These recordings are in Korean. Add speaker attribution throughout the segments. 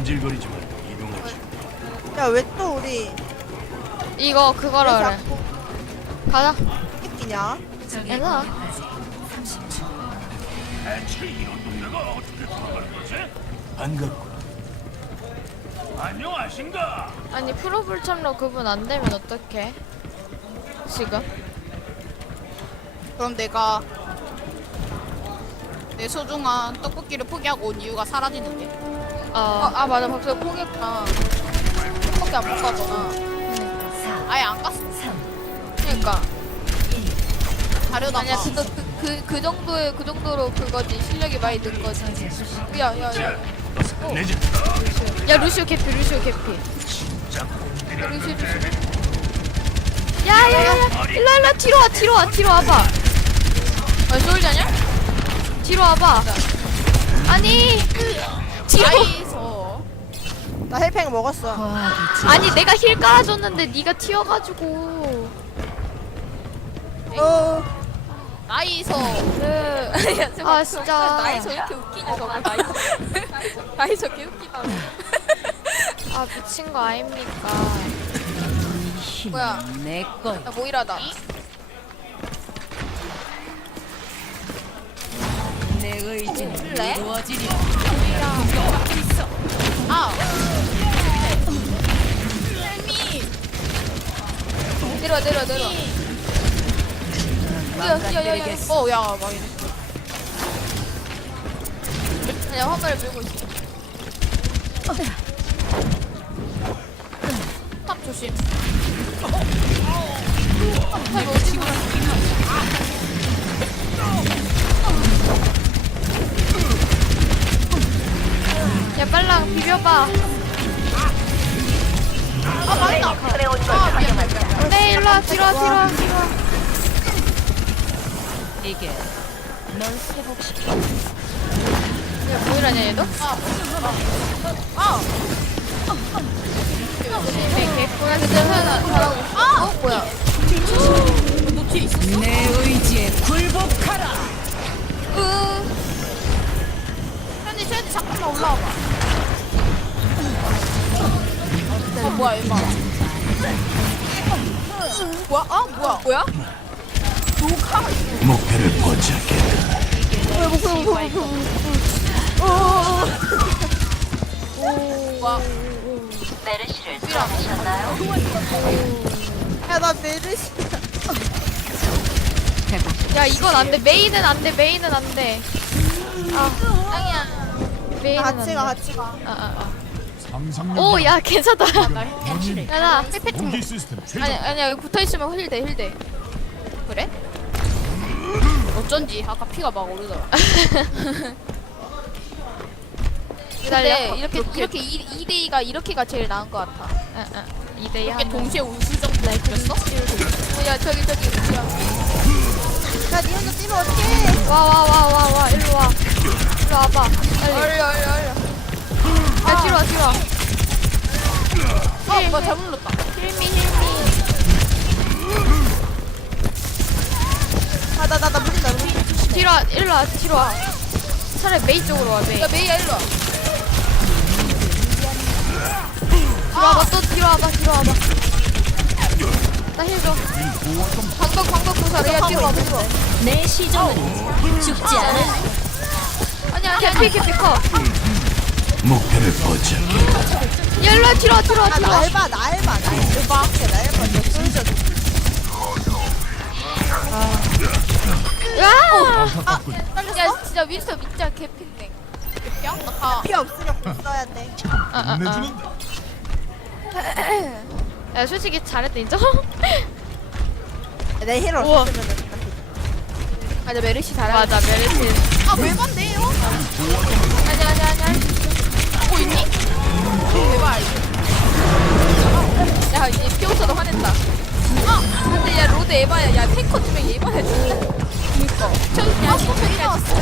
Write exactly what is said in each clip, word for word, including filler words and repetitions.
Speaker 1: 승질거리지 말고 이동하지.
Speaker 2: 야 왜 또 우리
Speaker 3: 이거
Speaker 2: 왜
Speaker 3: 그거라 그래.
Speaker 2: 자꾸
Speaker 3: 가자.
Speaker 2: 끼냐?
Speaker 3: 얘들아.
Speaker 1: 대체 이런 동네가 어떻게 돌아가는 거지? 반갑고. 안녕하신가?
Speaker 3: 아니 프로볼 참로 그분 안 되면 어떡해? 지금?
Speaker 4: 그럼 내가 내 소중한 떡볶이를 포기하고 온 이유가 사라지는 게.
Speaker 3: 어.
Speaker 4: 어, 아 맞아, 박수 포기했구나. 떡볶이 안 먹고 가잖아. 아예 안 갔어. 그러니까. 가려다가. 아니야, 그, 그, 그, 그 정도의 그 정도로 그거지. 실력이 많이 는 거지. 야, 야, 야.
Speaker 1: 내지.
Speaker 3: 야 루시오 개피 루시오 개피.
Speaker 4: 루시, 루시.
Speaker 3: 야야야 일로 일로 뒤로 와 뒤로 와 뒤로 와봐.
Speaker 4: 아, 솔자냐?
Speaker 3: 뒤로 와봐. 아니 뒤로.
Speaker 4: 아이서.
Speaker 2: 나 헬팽 먹었어.
Speaker 3: 아니 내가 힐 깔아줬는데 네가 튀어가지고.
Speaker 2: 어.
Speaker 4: 나이서.
Speaker 3: 그.
Speaker 4: 야, 잠깐,
Speaker 3: 아 진짜.
Speaker 4: 나이서 이렇게 웃기냐, 저거. 나이서. 나이서 개 웃기다.
Speaker 3: 아 미친 거 아닙니까?
Speaker 4: 뭐야?
Speaker 5: 내 거야.
Speaker 4: 야, 모이라다.
Speaker 5: 내 의지는
Speaker 4: 쓸래?
Speaker 5: 이루어지리.
Speaker 4: 아! 헬미! 내려와, 내려와, 내려와. 야, 야, 야, 야. 어, 야, 망이네. 그냥 화살을 밀고 있어. 탑 조심. 탑 어디 가?
Speaker 3: 야 빨랑 비벼봐.
Speaker 4: 아, 망했다. 아, 미안, 미안, 미안.
Speaker 3: 네 일로 와 뒤로 와 뒤로 와 뒤로 와.
Speaker 5: 이게 널 회복시켜.
Speaker 3: 야 뭐이라냐 얘도?
Speaker 4: 아! 아!
Speaker 3: 개꿀. 근데 하나 잘하고 있어.
Speaker 4: 아! 어, 뭐야? 너 뒤에 있었어?
Speaker 5: 내 의지에 굴복하라.
Speaker 4: 으. 현지, 현지, 잠깐만 올라와봐. 어, 뭐야, 얘봐. 뭐야? 아, 뭐야? 뭐야? 녹화?
Speaker 1: 목표를 포착했다.
Speaker 4: 뭐야?
Speaker 5: 메르시를
Speaker 4: 삐라.
Speaker 2: 야 나 메르시.
Speaker 3: 야 이건 안돼. 메인은 안돼. 메인은 안돼. 아
Speaker 4: 땅이야.
Speaker 3: 메인은
Speaker 2: 같이 가
Speaker 3: 안돼.
Speaker 2: 같이 가.
Speaker 3: 아아아.
Speaker 1: 상상력.
Speaker 3: 오 야 괜찮다. 야나
Speaker 1: 공기 시스템 최종.
Speaker 4: 아니, 아니야, 여기 붙어 있으면 힐돼, 힐돼. 그래? 어쩐지 아까 피가 막 오르더라.
Speaker 3: 기다려.
Speaker 4: 근데 이렇게 이렇게 이 대 이가 이렇게가 제일 나은 것 같아.
Speaker 3: 이 대 이
Speaker 4: 이렇게
Speaker 3: 하면.
Speaker 4: 동시에 웃을 정도 느꼈어? 어, 야 저기 저기 야.
Speaker 2: 야니 혼자 뛰면 어떡해?
Speaker 3: 와와 와 와 와 일로 와. 일로 와봐. 빨리.
Speaker 4: 얼려 얼려 얼려.
Speaker 3: 야 뒤로 와 뒤로 와.
Speaker 4: 어, 뭐야 잘못 눌렀다.
Speaker 3: 힐미 힐미.
Speaker 2: 아나 나 나 물린다 물린다.
Speaker 3: 뒤로 와 일로 와 뒤로 와. 차라리 메이 쪽으로 와 메이.
Speaker 4: 야 메이야 일로 와.
Speaker 3: 뒤로 와봐 또 뒤로 와봐 뒤로 와봐. 나 힐 줘.
Speaker 4: 방금 방금 구사를 야 뒤로 와 뒤로 와.
Speaker 5: 내 시종은 죽지 않아.
Speaker 3: 아니야 개피 개피 커.
Speaker 1: 목표를 포착해.
Speaker 3: 야 일로 와 뒤로 와 뒤로 와 뒤로 와.
Speaker 2: 나알바 나알바 나알바 나 알바 내 솔져.
Speaker 3: 야!
Speaker 4: 야 진짜 윈스터 진짜 개핀데. 개피야? 나 가.
Speaker 2: 피 없으면 써야 돼.
Speaker 3: 아, 아, 아. 야 솔직히 잘했다 인정?
Speaker 2: 내 힐
Speaker 3: 우와.
Speaker 2: 없으면 돼.
Speaker 4: 아나 메르시 잘해.
Speaker 3: 맞아 메리트.
Speaker 4: 아왜 반대요? 아니 아니 아니 아니. 뭐 있니? 대박. 야 이제 피오서도 화낸다. 아 근데 야 로드 에바야. 야 탱커 두 명 에바야 진짜. 그니까. 저 그냥 포천이라지.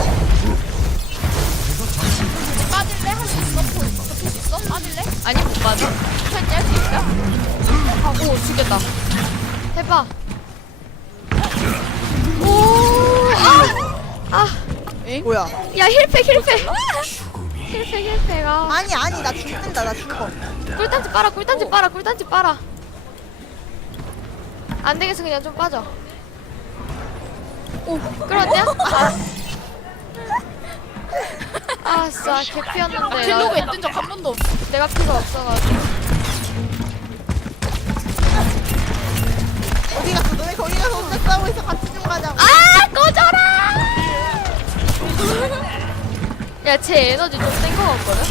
Speaker 4: 빠질래? 할 수 있어? 버틸 수 있어? 빠질래?
Speaker 3: 아니 못 맞아.
Speaker 4: 포천이 할 수 있어?
Speaker 3: 하고 죽겠다. 해봐. 오, 아, 아,
Speaker 2: 뭐야?
Speaker 3: 야 힐팩 힐팩. 힐팩 힐팩 아
Speaker 2: 아니 아니 나 죽는다 나 죽어.
Speaker 3: 꿀단지 빨아 꿀단지 빨아 꿀단지 빨아 안 되겠어 그냥 좀 빠져 오 끌었냐? 아 진짜 개피였는데
Speaker 4: 킬로그
Speaker 3: 나-
Speaker 4: 했던 적 한 번도 없어.
Speaker 3: 내가 피가 없어가지고
Speaker 2: 어디 갔어? 너네 거기 가서 혼자 싸우고 있어. 같이 좀 가자고.
Speaker 3: 아 꺼져라 야쟤 에너지 좀 센 거 같거든?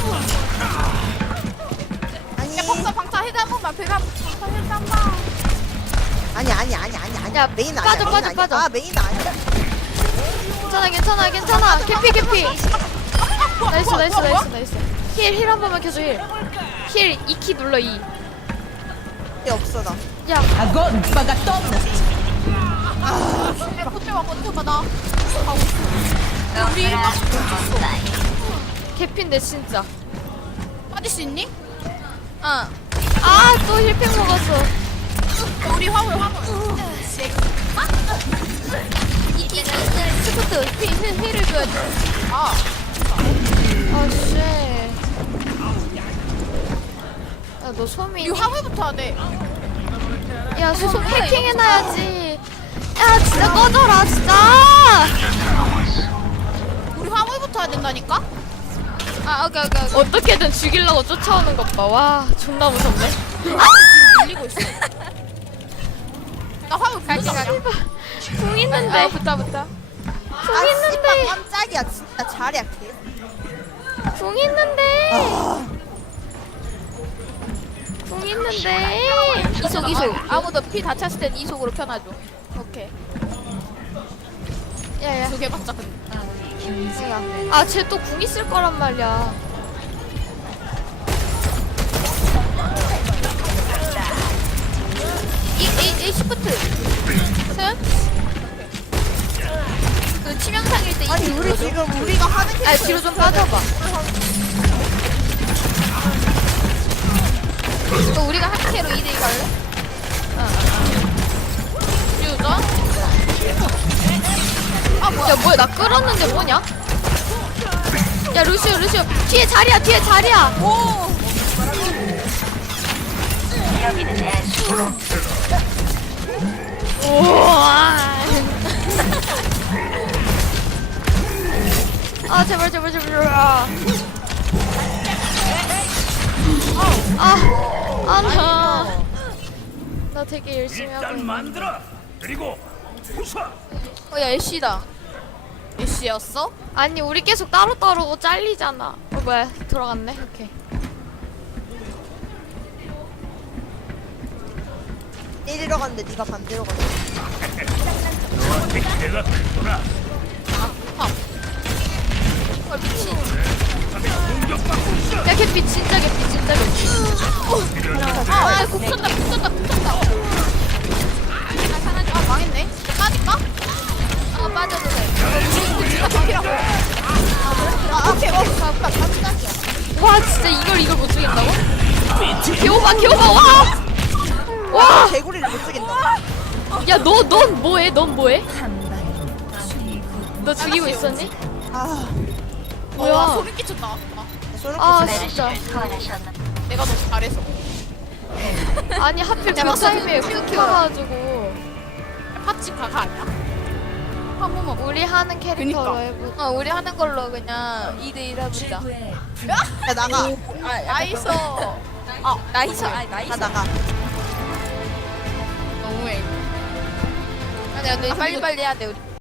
Speaker 2: 아니
Speaker 4: 야, 박사 방사 해도 한 번만. 배가 방사 해도 한 번.
Speaker 2: 아니 아니 아니 아니 아니.
Speaker 3: 야,
Speaker 2: 메인 아니야.
Speaker 3: 빠져,
Speaker 2: 메인
Speaker 3: 빠져,
Speaker 2: 아니야.
Speaker 3: 빠져.
Speaker 2: 아 메인 아니야.
Speaker 3: 괜찮아 괜찮아 괜찮아 개피 개피 나이스 나이스 나이스 나이스 힐 힐 한 번만 켜줘 힐힐 이 키 눌러 이
Speaker 2: 얘 없어 나.
Speaker 3: 야
Speaker 5: Agora paga todo.
Speaker 4: 내가 버텨봐 버텨봐 나. 가고 있어. 우리 일박
Speaker 3: 개피인데 진짜
Speaker 4: 빠질 수 있니?
Speaker 3: 아 또 힐팩 먹었어
Speaker 4: 우리 화물 화물.
Speaker 3: 이, 이, 이, 스쿠트 힐, 힐, 힐을 줘야지
Speaker 4: 아
Speaker 3: 아씨 야너 소미
Speaker 4: 우리 화물부터 해야 돼.
Speaker 3: 야 소미 해킹해놔야지 야 진짜 꺼져라 진짜
Speaker 4: 우리 화물부터 해야 된다니까?
Speaker 3: 아 오케이 오케이, 오케이. 어떻게든 죽이려고 쫓아오는 것봐와 존나 무섭네
Speaker 4: 지금 밀리고 있어. 나 화물
Speaker 3: 갈게
Speaker 4: 부르자.
Speaker 3: 갈게 궁 있는데
Speaker 4: 아, 붙다 붙다.
Speaker 2: 아
Speaker 3: 궁
Speaker 2: 씨발
Speaker 3: 있는데
Speaker 2: 깜짝이야. 진짜 잘이야 걔.
Speaker 3: 궁 있는데
Speaker 2: 아,
Speaker 3: 궁 있는데
Speaker 4: 이속 이속. 아무도 피 다 찼을 땐 이속으로 켜놔줘. 오케이.
Speaker 3: 야야
Speaker 4: 두 개봤자 근데.
Speaker 3: 아쟤 또 궁 있을 거란 말이야
Speaker 4: 이, 이, 이 시프트. 셋. 그 치명상일 때
Speaker 2: 아니
Speaker 4: 이
Speaker 2: 우리 지금 우리가 하는 게
Speaker 3: 아 뒤로 좀 빠져봐
Speaker 4: 또 우리가 한 캐로 이 대 이 갈래? 유전?
Speaker 3: 아 뭐야 뭐야 나 끌었는데 뭐냐 야 루시오 루시오 뒤에 자리야 뒤에 자리야
Speaker 4: 오!
Speaker 3: 우와 아 제발 제발 제발 제발 아 아나 나 되게 열심히 하고
Speaker 1: 일단
Speaker 3: 있는데
Speaker 1: 만들어. 그리고 부숴.
Speaker 4: 어, 야, 애쉬다. 애쉬였어?
Speaker 3: 아니 우리 계속 따로따로 잘리잖아 어 뭐야 들어갔네 오케이
Speaker 2: 이리로 갔는데 네가 반대로 갔어.
Speaker 1: 너한테 기대가 크구나.
Speaker 4: 아, 미친.
Speaker 1: 공격받고 있어.
Speaker 3: 야 개피 진짜 개피 진짜 개피
Speaker 4: 아, 국선다, 국선다, 국선다. 아, 사라져. 아, 망했네. 이제 빠질까? 아, 빠져도 돼. 우리 진짜 바뀌라고. 아, 오케이, 오케이. 자, 자, 자,
Speaker 3: 와 진짜 이걸 이걸 못 죽인다고? 개오바 개오바 와! 와!
Speaker 2: 개구리를 못 죽인다.
Speaker 3: 야 너 넌 뭐해? 넌 뭐해? 너 죽이고 있었니?
Speaker 2: 아
Speaker 3: 뭐야?
Speaker 4: 와, 소름 끼쳤다. 아,
Speaker 2: 소름
Speaker 3: 아
Speaker 2: 끼치네.
Speaker 3: 진짜
Speaker 4: 내가 너무 잘해서.
Speaker 3: 아니 하필 그 타임에 훅 키워가지고
Speaker 4: 팥집 가가 아니야? 한 번만.
Speaker 3: 우리 하는 캐릭터로
Speaker 4: 그니까.
Speaker 3: 해보
Speaker 4: 어, 우리 하는 걸로 그냥 이 대 일 해보자.
Speaker 2: 야 나가.
Speaker 4: 아, 나이스. 아, 나이스. 아, 나이스.
Speaker 2: 다 나가.
Speaker 4: 너무해. 아니, 근데 빨리빨리 해야 돼, 우리.